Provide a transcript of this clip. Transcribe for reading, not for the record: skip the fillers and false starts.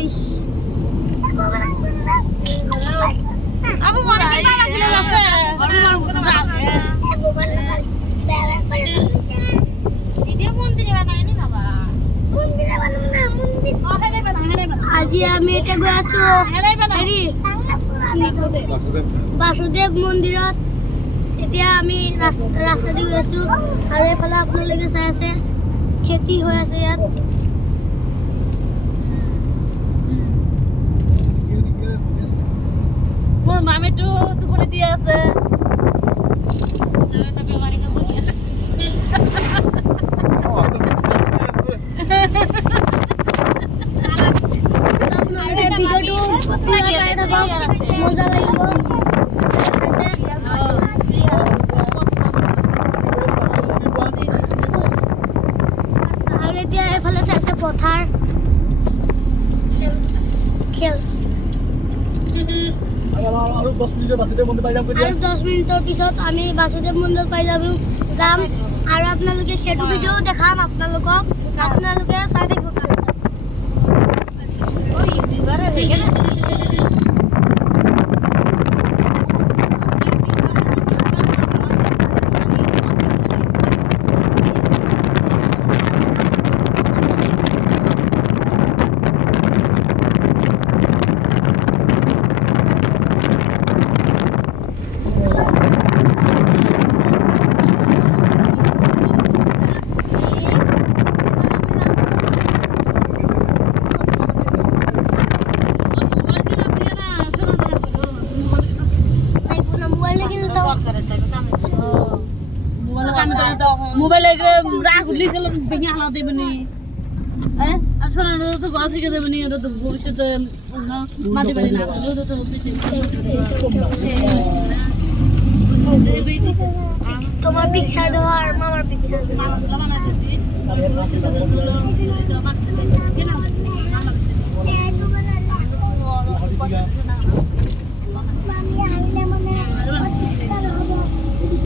guys. Aku mau lagi আছে video মন্দিরে বানাই নি বাবা মন্দিরে বানাম না মন্দির হেরে বানা আজি আমি এটা গৈ আছো হেৰি বাসুদেৱ মন্দিৰত এতিয়া আমি ৰাস্তা দি গৈ আছো আৰু এইফালে আপোনালোকে চাই আছে খেতি হৈ আছে ইয়াত মোৰ মামিটো টোপনি দি আছে আপোনালোকে ভিডিঅ'টো পুৰা চাই থাকক মজা লাগিব আৰু এতিয়া এইফালে চাইছে পথাৰ খেল আৰু 10 মিনিটৰ বাসুদেৱ মন্দিৰ পাই যাম কৈ দিয়া আৰু 10 মিনিটৰ পিছত আমি বাসুদেৱ মন্দিৰ পাই যাম আৰু আপোনালোকে সেইটো ভিডিঅ' দেখাম আপোনালোকক আপোনালোকে চাই থাকিব পাৰে ও ইউটিউবার হয়ে গেল মোবাইল রাখ উঠলি চলো ভেঙে হালা দেবনি হ্যাঁ আর শোনা তো ঘর থেকে দেবনি ওটা তো ভবিষ্যতে মাটি বাড়ি না করলেও তো তোমার পিকচার দেওয়া আর মামার পিকচার বানাইতেছি